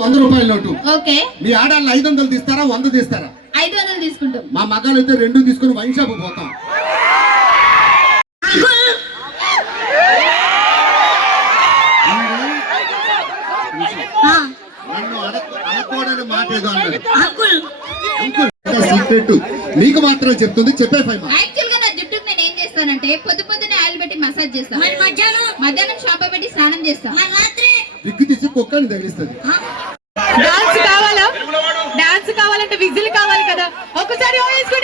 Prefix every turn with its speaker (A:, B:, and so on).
A: 100 రూపాయల note.
B: Okay.
A: మీ ఆడాళ్ళు 500 తీస్తారా 100 తీస్తారా?
B: 500 తీసుకుంటాం.
A: మా మగాళ్ళు అయితే 2 తీసుకుని వైన్ షాప్ పోతాం. నన్ను అనకూడని మాట ఏదో అన్నది. సీక్రెట్ మీకు మాత్రం చెప్తుంది, చెప్పే ఫైవ్.
B: యాక్చువల్ గా నా జుట్టుకు నేను ఏం చేస్తానంటే పొద్దున్నే ఆయిల్ పెట్టి మసాజ్ చేస్తాను. మధ్యాహ్నం షాంపూ పెట్టి స్నానం చేస్తాను.
A: విగ్గు తీసి కుక్కని తగిలిస్తుంది.
C: డాన్స్ కావాలంటే విజిల్ కావాలి కదా. ఒకసారి